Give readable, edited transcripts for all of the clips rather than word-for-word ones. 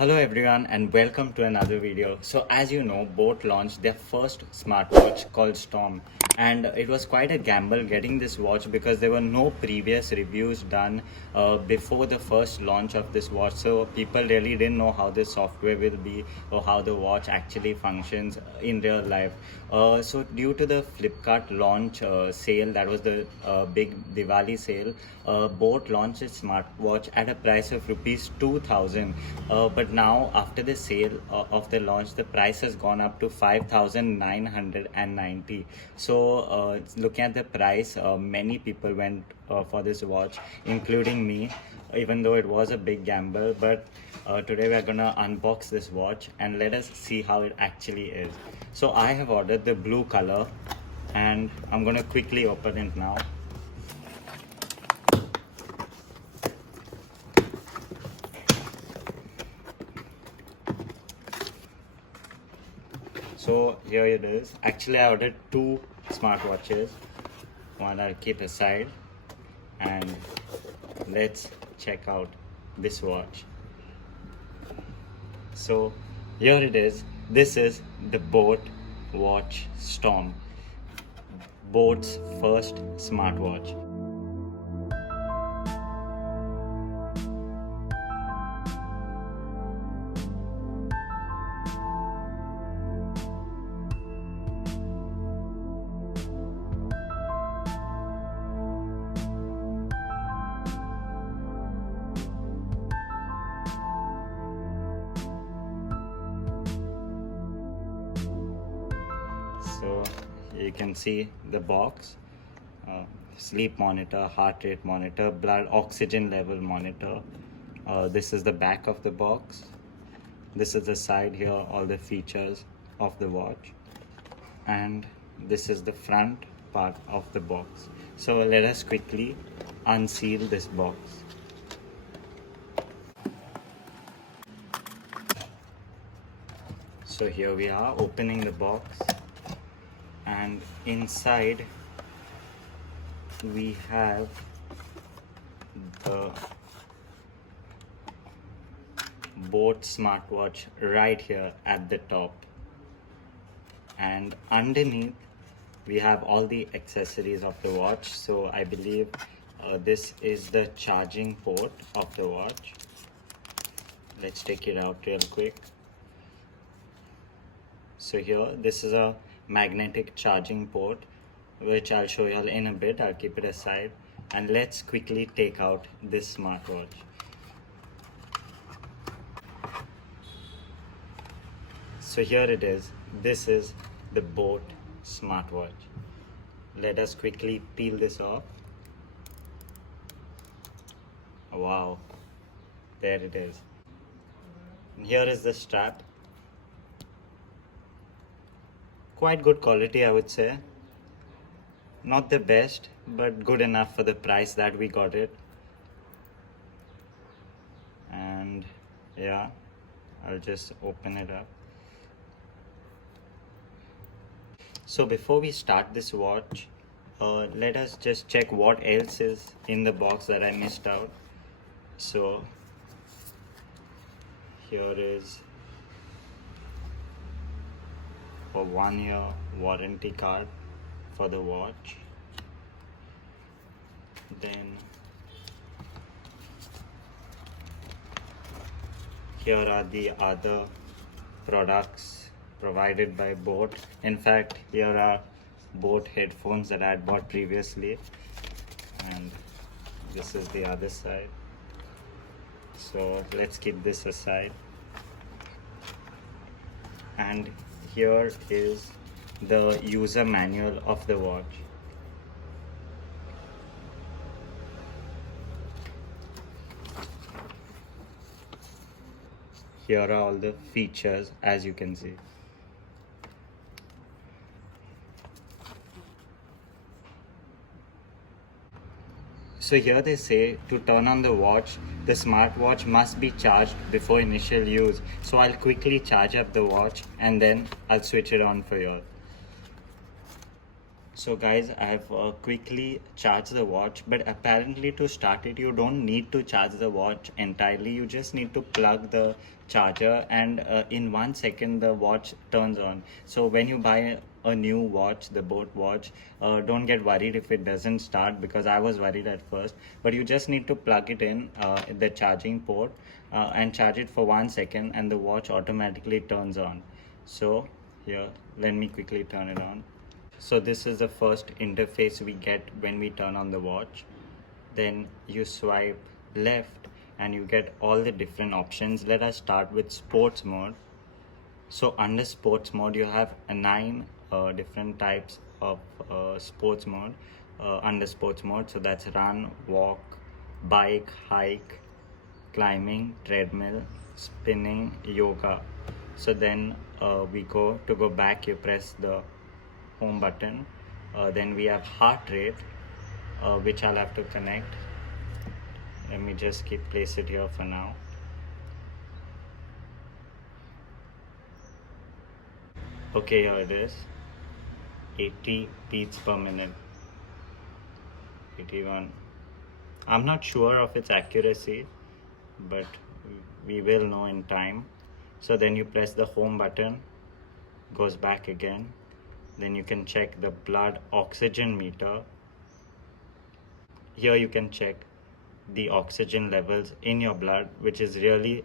Hello everyone and welcome to another video. So as you know, Boat launched their first smartwatch called Storm, and it was quite a gamble getting this watch because there were no previous reviews done before the first launch of this watch. So people really didn't know how this software will be or how the watch actually functions in real life. So due to the Flipkart launch sale, that was the big Diwali sale, Boat launched its smartwatch at a price of rupees 2000, but now after the sale of the launch, the price has gone up to 5990. So looking at the price, many people went for this watch, including me, even though it was a big gamble. But today we're gonna unbox this watch and let us see how it actually is. So I have ordered the blue color and I'm gonna quickly open it now. So here it is. Actually, I ordered two smartwatches. One I'll keep aside, and let's check out this watch. So here it is. This is the Boat Watch Storm, Boat's first smartwatch. So you can see the box, sleep monitor, heart rate monitor, blood oxygen level monitor. This is the back of the box. This is the side here, all the features of the watch. And this is the front part of the box. So let us quickly unseal this box. So here we are opening the box, and inside we have the Boat smartwatch right here at the top, and underneath we have all the accessories of the watch. So I believe this is the charging port of the watch. Let's take it out real quick. So here, this is a magnetic charging port, which I'll show you all in a bit. I'll keep it aside, and let's quickly take out this smartwatch. So here it is. This is the Boat smartwatch. Let us quickly peel this off. Wow, there it is. And here is the strap. Quite good quality, I would say. Not the best, but good enough for the price that we got it. And yeah, I'll just open it up. So before we start this watch, let us just check what else is in the box that I missed out. So here is a 1-year warranty card for the watch. Then here are the other products provided by Boat. In fact, here are Boat headphones that I had bought previously, and this is the other side. So let's keep this aside. And here is the user manual of the watch. Here are all the features, as you can see. So here they say to turn on the watch, the smartwatch must be charged before initial use. So I'll quickly charge up the watch and then I'll switch it on for you all. So guys, I have quickly charged the watch, but apparently to start it you don't need to charge the watch entirely. You just need to plug the charger, and in 1 second the watch turns on. So when you buy a new watch, the Boat watch, don't get worried if it doesn't start, because I was worried at first. But you just need to plug it in the charging port and charge it for 1 second, and the watch automatically turns on. So here, let me quickly turn it on. So this is the first interface we get when we turn on the watch. Then you swipe left and you get all the different options. Let us start with sports mode. So under sports mode you have 9 different types of sports mode under sports mode. So that's run, walk, bike, hike, climbing, treadmill, spinning, yoga. So then we go back, you press the home button. Then we have heart rate, which I'll have to connect. Let me just place it here for now. Okay, here it is. 80 beats per minute. 81. I'm not sure of its accuracy, but we will know in time. So then you press the home button, goes back again. Then you can check the blood oxygen meter. Here you can check the oxygen levels in your blood, which is really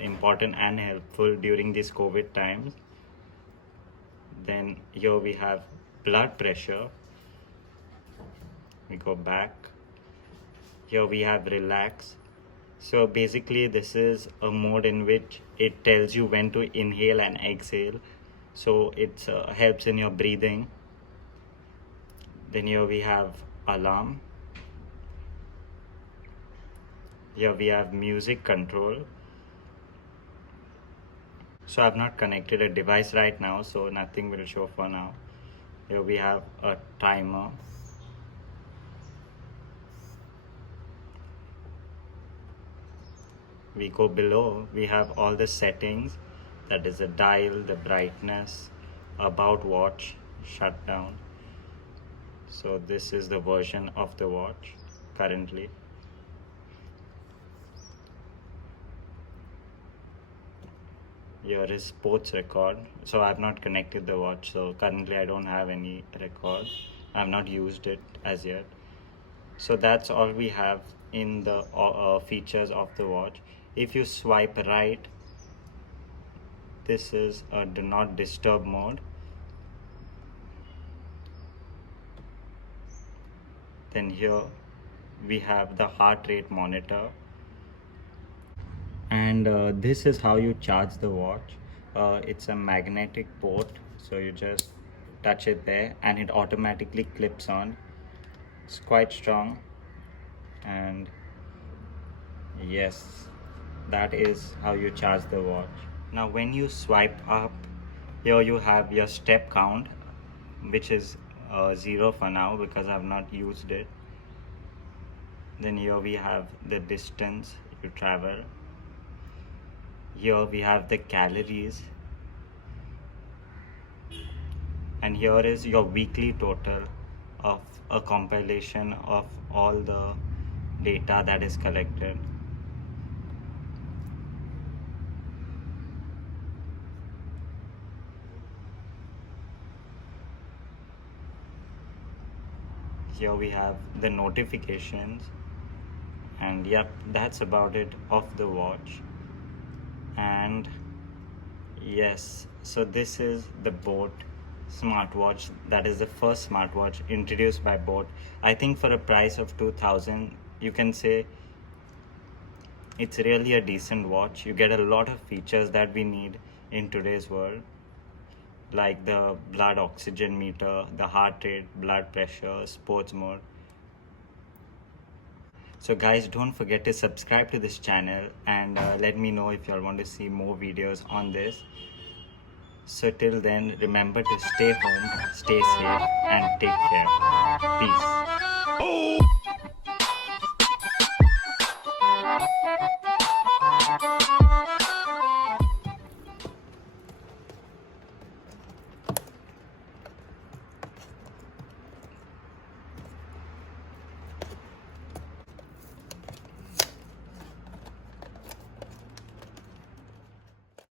important and helpful during these COVID times. Then here we have blood pressure. We go back. Here we have relax. So basically this is a mode in which it tells you when to inhale and exhale. So it helps in your breathing. Then here we have alarm. Here we have music control. So I've not connected a device right now, so nothing will show for now. Here we have a timer. We go below, we have all the settings. That is the dial, the brightness, about watch, shutdown. So this is the version of the watch currently. Here is sports record. So I have not connected the watch, so currently I don't have any record. I have not used it as yet. So that's all we have in the features of the watch. If you swipe right, this is a do not disturb mode. Then here we have the heart rate monitor. And this is how you charge the watch. It's a magnetic port, so you just touch it there and it automatically clips on. It's quite strong. And yes, that is how you charge the watch. Now when you swipe up, here you have your step count, which is 0 for now because I've not used it. Then here we have the distance you travel. Here we have the calories. And here is your weekly total of a compilation of all the data that is collected. Here we have the notifications, and yep, that's about it of the watch. And yes, so this is the Boat smartwatch. That is the first smartwatch introduced by Boat. I think for a price of 2000, you can say it's really a decent watch. You get a lot of features that we need in today's world, like the blood oxygen meter, the heart rate, blood pressure, sports mode. So guys, don't forget to subscribe to this channel, and let me know if y'all want to see more videos on this. So till then, remember to stay home, stay safe, and take care. Peace.